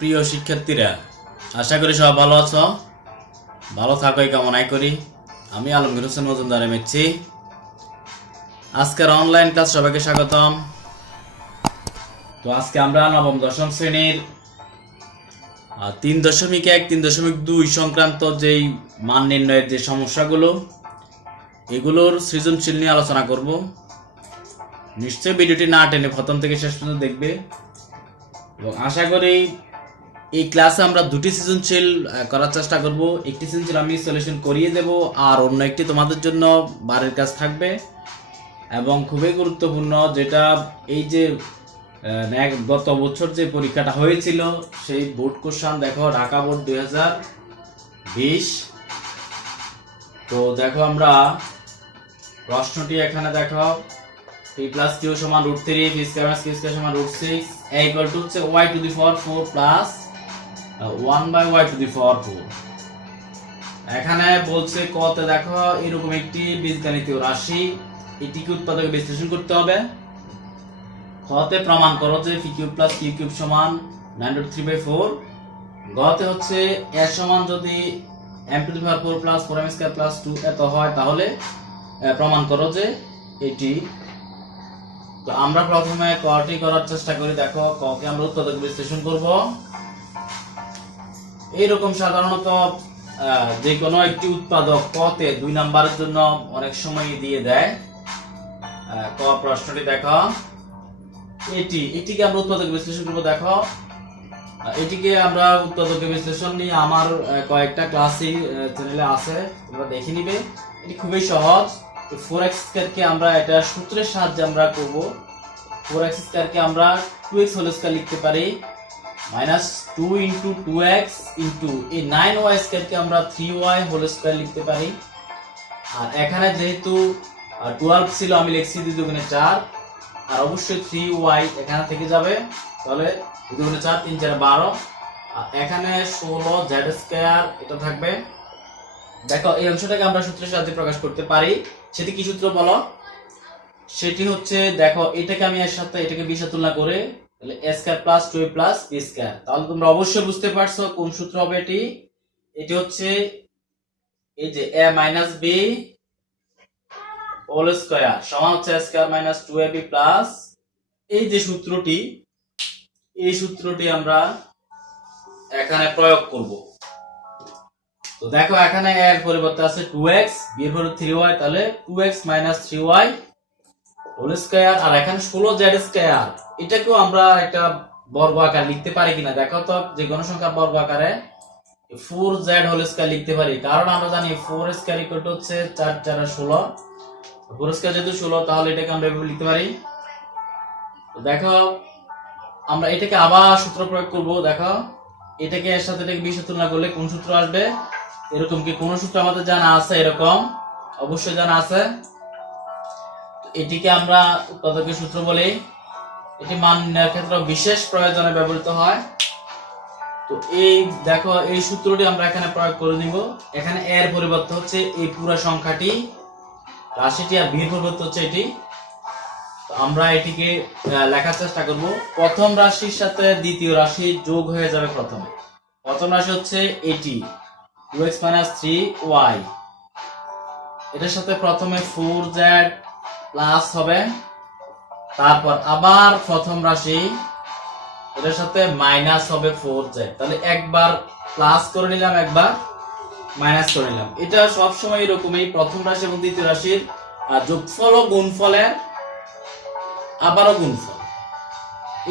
প্রিয় শিক্ষার্থীরা, আশা করি সবাই ভালো আছো। ভালো থাকো এই কামনাই করি। আমি আলমগীর হোসেন মজুমদার এমএসসি। আজকের অনলাইন ক্লাস সবাইকে স্বাগতম। তো আজকে আমরা নবম দশম শ্রেণীর 3.1 3.2 সংক্রান্ত যেই মান নির্ণয়ের যে সমস্যাগুলো, এগুলোর সৃজনশীল নিয়ে আলোচনা করব। নিশ্চয়ই ভিডিওটি না টেনে প্রথম থেকে শেষ পর্যন্ত দেখবে এবং আশা করি এই ক্লাসে আমরা দুটি সৃজনশীল করার চেষ্টা করব। একটি সৃজনশীল আমি সলিউশন করিয়ে দেব, আর অন্য একটি তোমাদের জন্য বাড়ির কাজ থাকবে। এবং খুবই গুরুত্বপূর্ণ, যেটা এই যে গত বছর যে পরীক্ষাটা হয়েছিল সেই বোর্ড কোশ্চেন দেখো, ঢাকা বোর্ড 2020। তো দেখো আমরা প্রশ্নটি এখানে দেখো, p plus q সমান √3, p square minus q square সমান √6, a equal to হচ্ছে y to the power 4 plus 1 by y to the power 4। এখানে বলছে কতে দেখো এরকম একটি বীজগণিতীয় রাশি, এটিকে উৎপাদকে বিশ্লেষণ করতে হবে। কতে প্রমাণ করো যে p cube plus q cube সমান 9√3/4। গতে হচ্ছে a সমান যদি m to the power 4 plus 4m square plus 2 এত হয়, তাহলে প্রমাণ করো যে এটি। তো আমরা প্রথমে কটি করার চেষ্টা করি। দেখো ককে আমরা উৎপাদক বিশ্লেষণ করব। এইরকম সাধারণত যে কোনো একটি উৎপাদক কতে 2 নাম্বারের জন্য অনেক সময় দিয়ে দেয়। ক প্রশ্নটি দেখো, এটিকে আমরা উৎপাদক বিশ্লেষণ করব। দেখো এটিকে আমরা উৎপাদক বিশ্লেষণ নিয়ে আমার কয়েকটা ক্লাসই চ্যানেলে আছে, তোমরা দেখে নিবে। এটি খুবই সহজ। 4x স্কয়ারকে আমরা এটা সূত্রের সাহায্যে আমরা করব। 4x স্কয়ারকে আমরা 2x হোল স্কয়ার লিখতে পারি, -2 * 2x * এই 9y স্কয়ারকে আমরা 3y হোল স্কয়ার লিখতে পারি। আর এখানে যেহেতু 12 ছিল, আমি লিখছি 2 × 4, আর অবশ্যই 3y এখানে থেকে যাবে, তাহলে 2 × 4 3 × 4 12। আর এখানে 16z স্কয়ার এটা থাকবে। দেখো এই অংশটাকে আমরা সূত্রের সাহায্যে প্রকাশ করতে পারি। সেটি কি সূত্র বলো? সেটি হচ্ছে, দেখো এটাকে আমি এর সাথে এটাকে b সাথে তুলনা করে, তাহলে a square plus 2a plus b square. তাহলে তোমরা অবশ্যই বুঝতে পারছো কোন সূত্র হবে এটি। এটি হচ্ছে এই যে a minus b whole square সমান হচ্ছে a square minus 2ab plus এই যে সূত্রটি, এই সূত্রটি আমরা এখানে প্রয়োগ করব। তো দেখো এখানে a এর পরিবর্তে আছে 2x, b এর পরিবর্তে 3y, তাহলে 2x - 3y হোল স্কয়ার। আর এখানে 16z স্কয়ার, এটাকেও আমরা একটা বর্গ আকার লিখতে পারি কিনা দেখো তো। যে কোন সংখ্যা বর্গ আকারে 4z হোল স্কয়ার লিখতে পারি, কারণ আমরা জানি 4 স্কয়ার ইকুয়াল টু হচ্ছে 4 × 4 = 16। 4 স্কয়ার যেহেতু 16, তাহলে এটাকে আমরা এভাবে লিখতে পারি। তো দেখো আমরা এটাকে আবার সূত্র প্রয়োগ করব। দেখো এটাকে এর সাথে এটাকে b সাথে তুলনা করলে কোন সূত্র আসবে? এরকম কি কোন সূত্র আমাদের জানা আছে? এরকম অবশ্যই জানা আছে। এটিকে আমরা উৎপাদকের সূত্র বলি। এটি মান নির্ণয়ের ক্ষেত্রে বিশেষ প্রয়োজনে ব্যবহৃত হয়। তো এই দেখো এই সূত্রটি আমরা এখানে প্রয়োগ করে নিব। এখানে a এর পরিবর্তে হচ্ছে এই পুরো সংখ্যাটি, রাশিটি, আর b এর পরিবর্তে হচ্ছে এটি। তো আমরা এটিকে লেখার চেষ্টা করব। প্রথম রাশির সাথে দ্বিতীয় রাশি যোগ হয়ে যাবে। প্রথম রাশি হচ্ছে এটি 2x - 3y, এটার সাথে প্রথমে 4z প্লাস হবে, তারপর আবার প্রথম রাশি এটার সাথে মাইনাস হবে 4z। তাহলে একবার প্লাস করে নিলাম, একবার মাইনাস করে নিলাম। এটা সব সময় এরকমই, প্রথম রাশি এবং দ্বিতীয় রাশির যোগফল ও গুণফলের আবারও গুণফল।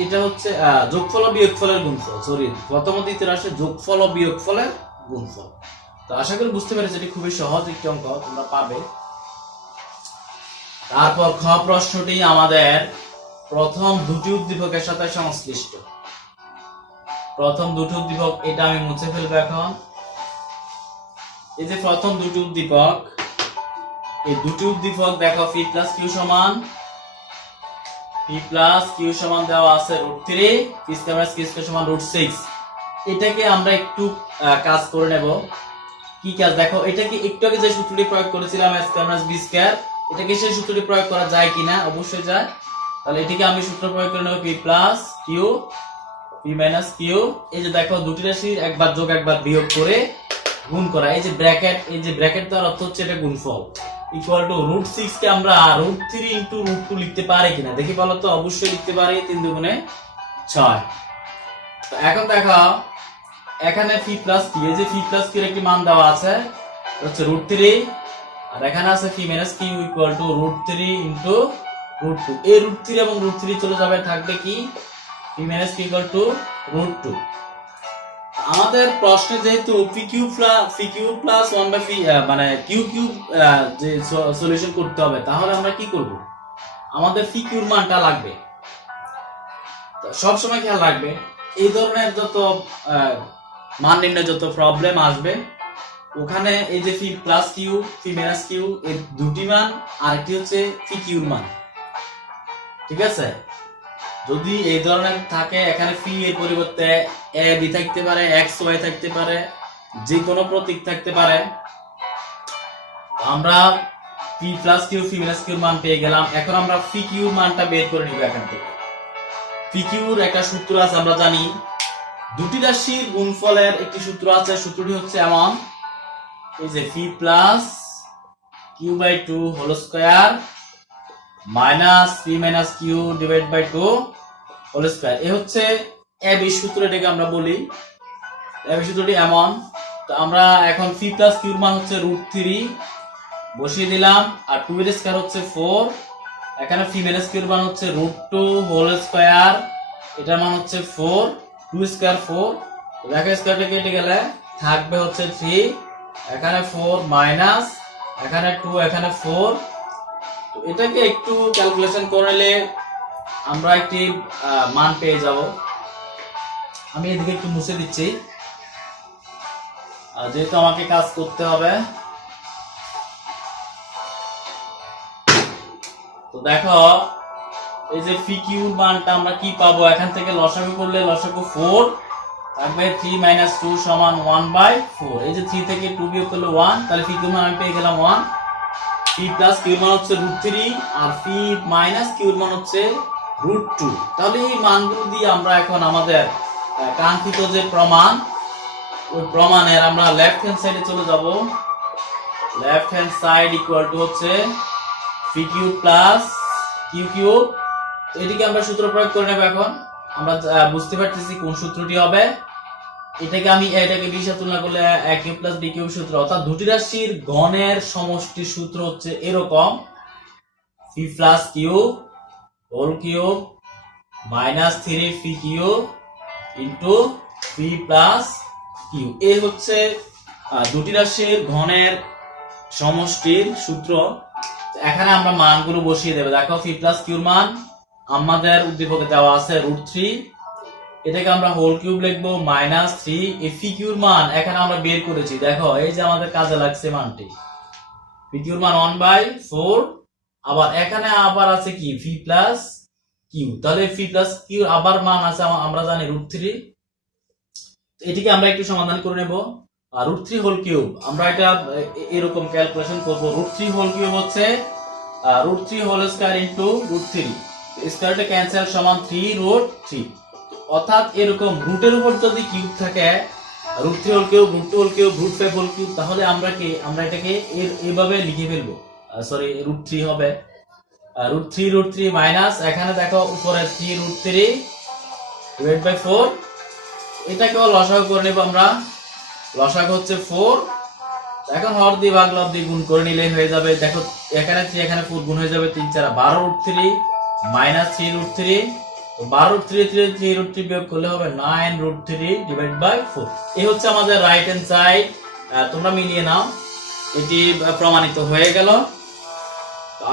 এটা হচ্ছে যোগফল ও বিয়োগফলের গুণফল, সরি, প্রথম ও দ্বিতীয় রাশির যোগফল ও বিয়োগফলের গুণফল। তো আশা করি বুঝতে পেরেছি, এটি খুবই সহজ একটি অঙ্ক, তোমরা পাবে। তারপর খ প্রশ্নটি আমাদের প্রথম দুটি উদ্দীপকের সাথে সংশ্লিষ্ট। প্রথম দুটি উদ্দীপক, এটা আমি মুছে ফেলবো এখন। এই যে প্রথম দুটি উদ্দীপক, এই দুটি উদ্দীপক দেখো p + q সমান দেওয়া আছে √3, p square - q square সমান √6। এটাকে আমরা একটু কাজ করে নেব। কি কাজ? দেখো এটাকে একটু আগে যে সূত্রটি প্রয়োগ করেছিলাম a square - b square, এটাকে সেই সূত্রটি প্রয়োগ করা যায় কিনা? অবশ্যই যায়। তাহলে এটিকে আমি সূত্র প্রয়োগ করে নেব, p + q P minus Q. এই যে দেখো দুটি রাশির একবার যোগ একবার বিয়োগ করে গুণ করা, এই যে ব্র্যাকেট দেওয়ার অর্থ হচ্ছে এটা গুণফল, ইকুয়াল টু √6 কে আমরা √3 ইন্টু √2 লিখতে পারি কিনা দেখি বলো তো। অবশ্যই লিখতে পারি, 3 দুগুণে 6। তো এখন দেখো এখানে ফি প্লাস কি, এই যে ফি প্লাস কির একটি মান দেওয়া আছে হচ্ছে √3, আর এখানে আছে phi minus q equal to √3 into √2। এই √3 এবং √3 চলে যাবে, থাকবে কি phi minus q equal to √2। আমাদের প্রশ্নে যেহেতু পি কিউ প্লাস 1/ফি মানে কিউ কিউব যে সলিউশন করতে হবে, তাহলে আমরা কি করব, আমাদের পি কিউর মানটা লাগবে। সব সময় খেয়াল রাখবে এই ধরনের যত মান নির্ণয় যত প্রবলেম আসবে, ওখানে এই যে ফি প্লাস কিউ ফি মাইনাস কিউ এই দুটি মান, আর একটি হচ্ছে পি কিউর মান, ঠিক আছে। যদি এই ধরনের থাকে, এখানে ফি এর পরিবর্তে এ বি থাকতে পারে, এক্স ওয়াই থাকতে পারে, যে কোনো প্রতীক থাকতে পারে। আমরা পি প্লাস কিউ ফি মাইনাস কিউর মান পেয়ে গেলাম। এখন আমরা পি কিউর মানটা বের করে নিব এখান থেকে। পি কিউর একটা সূত্র আছে, আমরা জানি দুটি রাশির গুণফলের একটি সূত্র আছে, সূত্রটি হচ্ছে এমন, এই যে P plus Q by 2 whole square minus P minus Q divide by 2 whole square. এই হচ্ছে এবি সূত্র, এটাকে আমরা বলি এবি সূত্রটি এমন। তো আমরা এখন পি প্লাস কিউর মান হচ্ছে √3 বসিয়ে দিলাম, আর 2 এর স্কয়ার হচ্ছে 4, এখানে পি মাইনাস কিউর মান হচ্ছে √2 হোল স্কয়ার, এটার মান হচ্ছে 4, 2 স্কয়ার 4, দেখো স্কয়ারটা কেটে গেলে থাকবে হচ্ছে 3, এখানে 4 মাইনাস এখানে 2 এখানে 4। তো এটাকে একটু ক্যালকুলেশন করলে আমরা একটি মান পেয়ে যাব। আমি এদিকে একটু মুছে দিচ্ছি যেহেতু আমাকে কাজ করতে হবে। তো দেখো এই যে পি কিউর মানটা আমরা কি পাবো, এখান থেকে লসাগু করলে লসাগু 4 থাকবে, 3 মাইনাস 2 সমান 1/4। এই যে 3 থেকে 2 বিয়োগ করলে 1, তাহলে পি কিউর মান আমি পেয়ে গেলাম 1। পি প্লাস কিউর মান হচ্ছে √3 আর পি মাইনাস কিউর মান হচ্ছে √2। তাহলে এই মানগুলো দিয়ে আমরা এখন আমাদের কাঙ্ক্ষিত যে প্রমাণ, ওই প্রমাণের আমরা লেফট হ্যান্ড সাইডে চলে যাব। Left hand side equal to হচ্ছে p q plus q cube. এটিকে আমরা সূত্র প্রয়োগ করে নেব। এখন আমরা বুঝতে পারতেছি কোন সূত্রটি হবে। এটাকে বি সাথে তুলনা করলে a cube plus b cube সূত্র, অর্থাৎ দুটি রাশির ঘনের সমষ্টির সূত্র হচ্ছে এরকম, p plus Q whole cube minus 3 P Q into P plus Q. এই হচ্ছে দুটি রাশির ঘনের সমষ্টির সূত্র। এখানে আমরা মানগুলো বসিয়ে দেব। দেখো পি প্লাস কিউর মান আমাদের উদ্দীপকে দেওয়া আছে √3, এটাকে আমরা হোল কিউব লিখবো মাইনাস 3। এই পি কিউর মান এখানে আমরা বের করেছি, দেখো এই যে আমাদের কাজে লাগছে মানটি, পি কিউর মান 1/4। আবার এখানে আবার আছে কি পি প্লাস কিউ, তাহলে পি প্লাস কিউ আবার মান আছে আমরা জানি √3। এটিকে আমরা একটু সমাধান করে নেব। আর √3 হোল কিউব আমরা এটা এরকম ক্যালকুলেশন করব, √3 হোল কিউব হচ্ছে √3 হোল স্কয়ার ইনটু √3, স্কয়ারটা ক্যান্সেল সমান 3√3। অর্থাৎ এরকম রুটের উপর যদি কিউব থাকে, √3 whole cube √2 whole cube √5 whole cube, তাহলে আমরা এটাকে এইভাবে লিখে ফেলবো। সরি √3 হবে √3 মাইনাস এখানে দেখো উপরে 3√3 ডিভাইড বাই 4। এটাকেও লসাগু করে নেব আমরা, লসাগু হচ্ছে 4। এখন হর দিয়ে ভাগ লব দিয়ে গুণ করে নিলে হয়ে যাবে। দেখো এখানে 3 এখানে 4 গুণ হয়ে যাবে, 3 4 12√3 মাইনাস 3√3, 12√3 বিয়োগ করলে হবে 9√3 ডিভাইড বাই 4। এই হচ্ছে আমাদের রাইট হ্যান্ড সাইড। তোমরা মিলিয়ে নাও, এটি প্রমাণিত হয়ে গেল।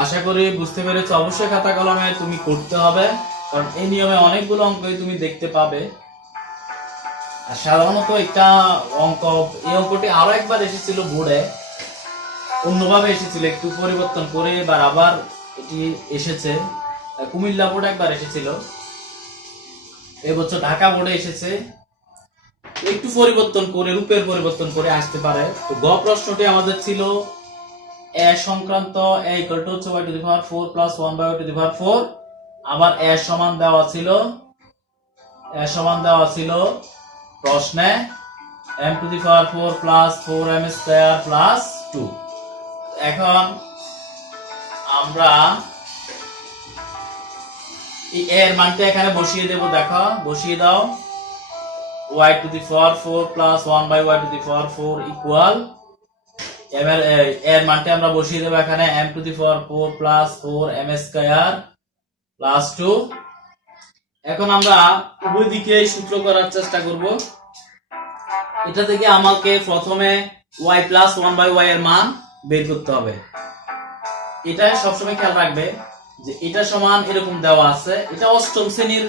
আশা করি বুঝতে পেরেছো। অবশ্যই খাতা কলমে তুমি করতে হবে, কারণ এই নিয়মে অনেকগুলো অঙ্কই তুমি দেখতে পাবে। আর সাধারণত একটা অঙ্ক, এই অঙ্কটি আরো একবার এসেছিল বোর্ডে, অন্যভাবে এসেছিল, একটু পরিবর্তন করে এবার আবার এটি এসেছে। কুমিল্লা বোর্ডে একবার এসেছিল, এবছর ঢাকা বোর্ডে এসেছে। একটু পরিবর্তন করে, রূপের পরিবর্তন করে আসতে পারে। তো গ প্রশ্নটি আমাদের ছিল a সংক্রান্ত a ইকুয়াল টু হচ্ছে y to the power 4 plus 1 by y to the power 4। আবার a সমান দেওয়া ছিল এর সমান দেওয়া ছিল প্রশ্নে m to the power 4 plus 4m square plus 2। এখন আমরা এই এর মানটা এখানে বসিয়ে দেব। দেখো বসিয়ে দাও, y to the power 4 plus 1 by y to the power 4 equal এর মানটা আমরা বসিয়ে দেব এখানে m to the power 4 plus 4m square plus 2। এখন আমরা উভয় দিকে সূত্র করার চেষ্টা করব। এটা থেকে আমাকে প্রথমে y প্লাস 1 বাই y এর মান বের করতে হবে। এটা সবসময় খেয়াল রাখবে যে এটা সমান এরকম দেওয়া আছে, এটা অষ্টম শ্রেণীর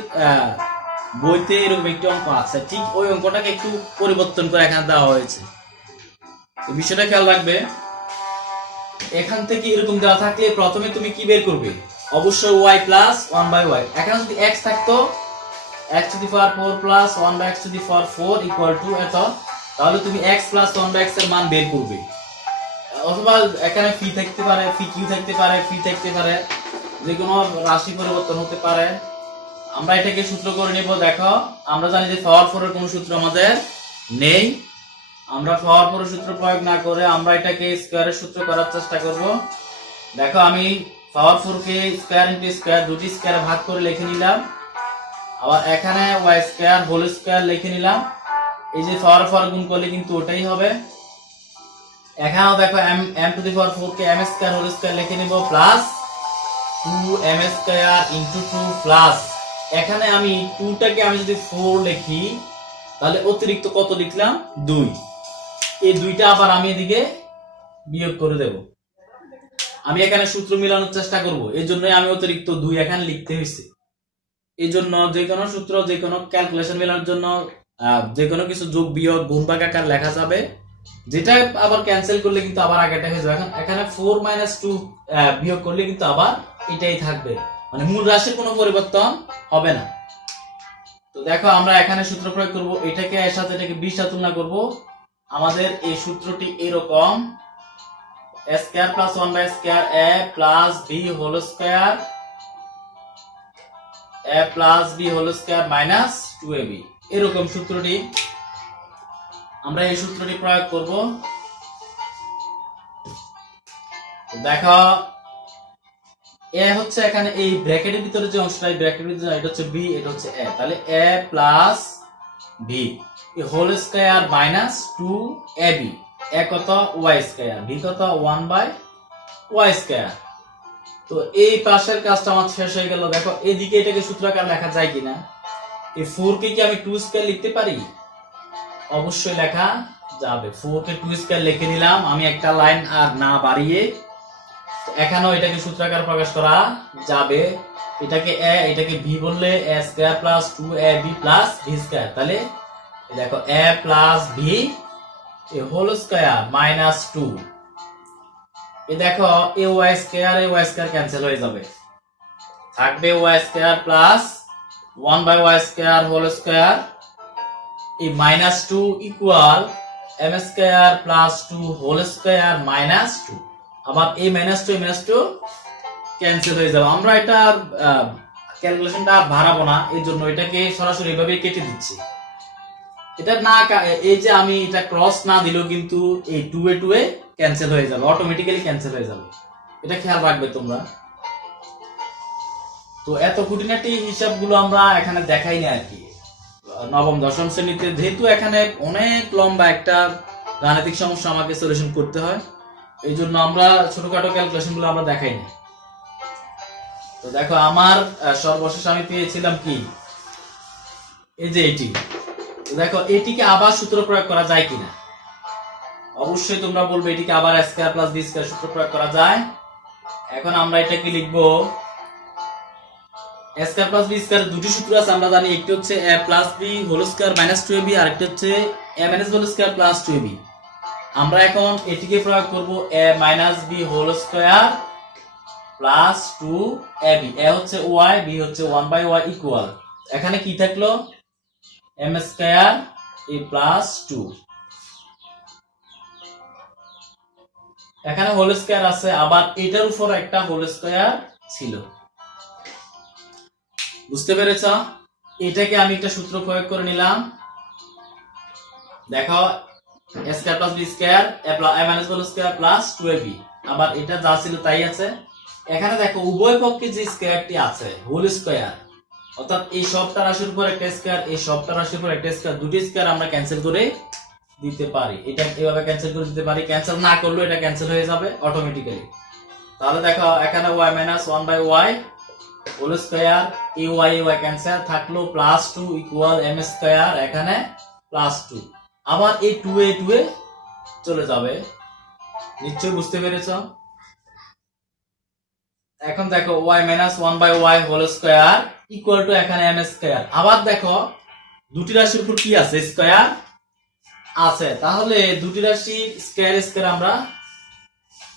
বইতে এরকম একটি অঙ্ক আছে, ঠিক ওই অঙ্কটাকে একটু পরিবর্তন করে এখানে দেওয়া হয়েছে। তো বিষয়টা খেয়াল রাখবে, এখান থেকে এরকম দেওয়া থাকলে প্রথমে তুমি কি বের করবে, অবশ্যই y প্লাস 1 বাই y। এখানে যদি x থাকতো x to the power 4 plus 1 by x to the power 4 equal to এত, তাহলে তুমি x প্লাস 1 বাই x এর মান বের করবে। অথবা এখানে ফি থাকতে পারে, ফি কিউ থাকতে পারে, ফি থাকতে পারে, যে কোনো রাশি পরিবর্তন হতে পারে। আমরা এটাকে সূত্র করে নেব। দেখো আমরা জানি যে পাওয়ার 4 এর কোনো সূত্র আমাদের নেই, আমরা পাওয়ার 4 এর সূত্র প্রয়োগ না করে আমরা এটাকে স্কয়ারের সূত্র করার চেষ্টা করব। দেখো আমি পাওয়ার 4 কে স্কয়ার ইনটু স্কয়ার দুটি স্কয়ারে ভাগ করে লিখে নিলাম, আবার এখানে y স্কয়ার হোল স্কয়ার লিখে নিলাম। এই যে পাওয়ার 4 গুণ করলে কিন্তু ওটাই হবে। এখানেও দেখো m টু দি পাওয়ার 4 কে m স্কয়ার হোল স্কয়ার লিখে নিব plus 2m square into 2 plus এখানে আমি 2 টাকে আমি যদি 4 লিখি তাহলে অতিরিক্ত কত লিখলাম 2, এই 2টা আবার আমি এদিকে বিয়োগ করে দেব। আমি এখানে সূত্র মিলানোর চেষ্টা করব, এজন্যই আমি অতিরিক্ত 2 এখানে লিখতে হইছে। এজন্য যে কোনো সূত্র যে কোনো ক্যালকুলেশন মেলানোর জন্য যে কোনো কিছু যোগ বিয়োগ গুণ ভাগ আকার লেখা যাবে, যেটা আবার ক্যান্সেল করলে কিন্তু আবার আগেটা হয়ে যাবে। এখন এখানে 4 2 বিয়োগ করলে কিন্তু আবার এটাই থাকবে, মানে মূল রাশির কোনো পরিবর্তন হবে না। তো দেখো আমরা এখানে সূত্র প্রয়োগ করব, এটাকে এর সাথে এটাকে 20 সাথে তুলনা করব। আমাদের এই সূত্রটি এরকম a square plus 1 by square a plus b whole square a plus b whole square minus 2ab, এরকম সূত্রটি আমরা এই সূত্রটি প্রয়োগ করব। দেখো a হচ্ছে এখানে এই ব্র্যাকেটের ভিতরে যে অংশটা, এই ব্র্যাকেটের ভিতরে এটা হচ্ছে b, এটা হচ্ছে a, তাহলে a plus b whole square minus 2ab, a কত y স্কয়ার, b কত 1 বাই y স্কয়ার। তো এই পাশের কাজটা আমার শেষ হয়ে গেল। দেখো এদিকে এটাকে সূত্রাকার লেখা যায় কিনা, এই 4 কে কি আমি 2 স্কয়ার লিখতে পারি? অবশ্যই লেখা যাবে। 4 কে 2 স্কয়ার লিখে নিলাম আমি একটা লাইন আর না বাড়িয়ে। এখানেও এটাকে সূত্রাকার প্রকাশ করা যাবে, এটাকে a এটাকে b বললে a square plus 2ab plus b square, তাহলে দেখো a প্লাস b এ হোল স্কয়ার মাইনাস 2, এ দেখো a y square a y square cancel হয়ে যাবে, থাকবে y square plus 1 by y square whole square, এই minus 2 equal m square plus 2 whole square minus 2। আবার এই মাইনাস 2 ক্যান্সেল হয়ে যাবে। আমরা এটা ক্যালকুলেশনটা বাড়াবো না, এই জন্য এটাকে সরাসরি এভাবে কেটে দিচ্ছি। এটা না এই যে আমি এটা ক্রস না দিলেও কিন্তু এই 2 এ ক্যান্সেল হয়ে যাবে, অটোমেটিক্যালি ক্যান্সেল হয়ে যাবে, এটা খেয়াল রাখবে তোমরা। তো এত খুঁটিনাটি হিসাবগুলো আমরা এখানে দেখাই না আর কি নবম দশম শ্রেণীতে, যেহেতু এখানে অনেক লম্বা একটা গাণিতিক সমস্যা আমাকে সলিউশন করতে হয়, এই জন্য আমরা ছোটখাটো ক্যালকুলেশন গুলো আমরা দেখাই না। তো দেখো আমার সর্বশেষ আমি পেয়েছিলাম কি, এই যে এটি। তো দেখো এটিকে আবার সূত্র প্রয়োগ করা যায় কিনা, অবশ্যই তোমরা বলবে এটিকে আবার a square plus b square সূত্র প্রয়োগ করা যায়। এখন আমরা এটাকে লিখবো a square plus b square দুটি সূত্র আছে আমরা জানি, একটি হচ্ছে a plus b whole square minus 2ab, আর একটি হচ্ছে a minus whole square plus 2ab। আমরা এখন এটিকে প্রয়োগ করব a minus b whole square plus 2ab, a হচ্ছে y, b হচ্ছে 1 বাই y ইকুয়াল, এখানে কি থাকলো m স্কয়ার a প্লাস 2, এখানে হোল স্কয়ার আছে, আবার এটার উপর একটা হোল স্কয়ার ছিল। বুঝতে পেরেছ? এটাকে আমি একটা সূত্র প্রয়োগ করে নিলাম। দেখো a square plus b square a minus b square plus 2ab, আবার এটা যা ছিল তাই আছে। এখানে দেখো উভয় পক্ষে যে স্কয়ারটি আছে হোল স্কয়ার, অর্থাৎ এই সবটা রাশির উপর একটা স্কয়ার, এই সবটা রাশির উপর একটা স্কয়ার, দুটি স্কয়ার আমরা ক্যান্সেল করে দিতে পারি। এটা এভাবে ক্যান্সেল করে দিতে পারি, ক্যান্সেল না করলেও এটা ক্যান্সেল হয়ে যাবে অটোমেটিক্যালি। তাহলে দেখো এখানে y minus 1/y whole square, এই y ক্যান্সেল থাকলো, প্লাস 2 ইকুয়াল m স্কয়ার, এখানে প্লাস 2, আবার এই 2 চলে যাবে। নিশ্চয়ই বুঝতে পেরেছ। এখন দেখো y minus 1/y whole square equal to এখানে m স্কয়ার, আবার দেখো দুটি রাশির উপর কি আছে স্কয়ার আছে, তাহলে দুটি রাশি স্কয়ার স্কয়ার আমরা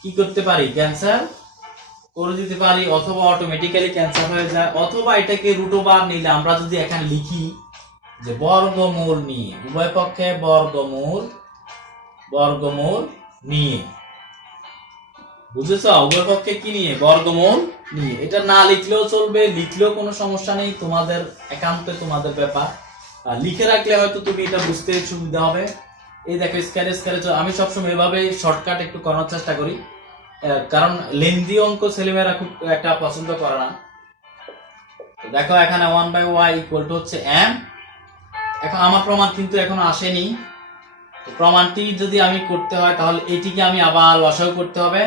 কি করতে পারি ক্যান্সেল করে দিতে পারি, অথবা অটোমেটিক্যালি ক্যান্সেল হয়ে যায়, অথবা এটাকে রুট ওভার নিলে আমরা যদি এখানে লিখি যে বর্গমূল নিয়ে, উভয় পক্ষে বর্গমূল নিয়ে, বুঝেছ? উভয় পক্ষে কি নিয়ে? বর্গমূল নিয়ে। এটা না লিখলেও চলবে, লিখলেও কোনো সমস্যা নেই, তোমাদের একান্তে তোমাদের ব্যাপার। আর লিখে রাখলে হয়তো তুমি এটা বুঝতে সুবিধা হবে। এই দেখো স্কয়ার আমি সবসময় এভাবে শর্টকাট একটু করার চেষ্টা করি, কারণ লেন্দি অঙ্ক ছেলেমেয়েরা খুব একটা পছন্দ করে না। তো দেখো এখানে 1/y ইকুয়াল টু হচ্ছে m। এখন আমার প্রমাণ কিন্তু এখনো আসেনি, তো প্রমাণটি যদি আমি করতে হয় তাহলে এটিকে আমি আবার লসাগু করতে হবে।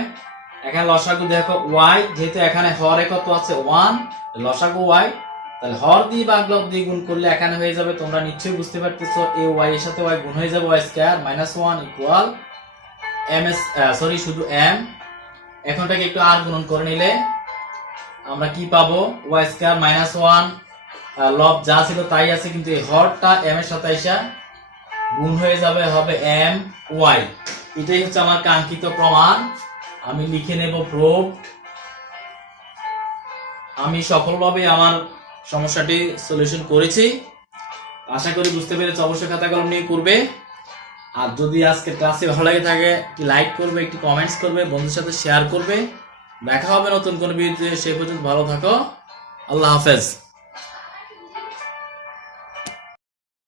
এখানে লসাগু দেখো y, যেহেতু এখানে হরে কত আছে 1, লসাগু y, তাহলে হর দিয়ে ভাগ লব দিয়ে গুণ করলে এখানে হয়ে যাবে, তোমরা নিশ্চয়ই বুঝতে পারতেছো, এই y এর সাথে y গুণ হয়ে যাবে, y স্কয়ার মাইনাস 1 ইকুয়াল শুধু m। এখন এটাকে একটু আর গুণন করে নিলে আমরা কি পাবো? y স্কয়ার মাইনাস 1, লব যা ছিল তাই আছে, কিন্তু এই হরটা m এর সাথে এসে গুণ হয়ে যাবে, হবে m y। এটাই হচ্ছে আমার কাঙ্ক্ষিত প্রমাণ। আমি লিখে নেব প্রুফ। আমি সফলভাবে আমার সমস্যাটি সলিউশন করেছি, আশা করি বুঝতে পেরেছ। অবশ্যই খাতা কলম নিয়ে করবে। আর যদি আজকে ক্লাসে ভালো লাগে থাকে একটি লাইক করবে, একটি কমেন্টস করবে, বন্ধুদের সাথে শেয়ার করবে। দেখা হবে নতুন কোনো ভিডিওতে, সে পর্যন্ত ভালো থাকো, আল্লাহ হাফেজ।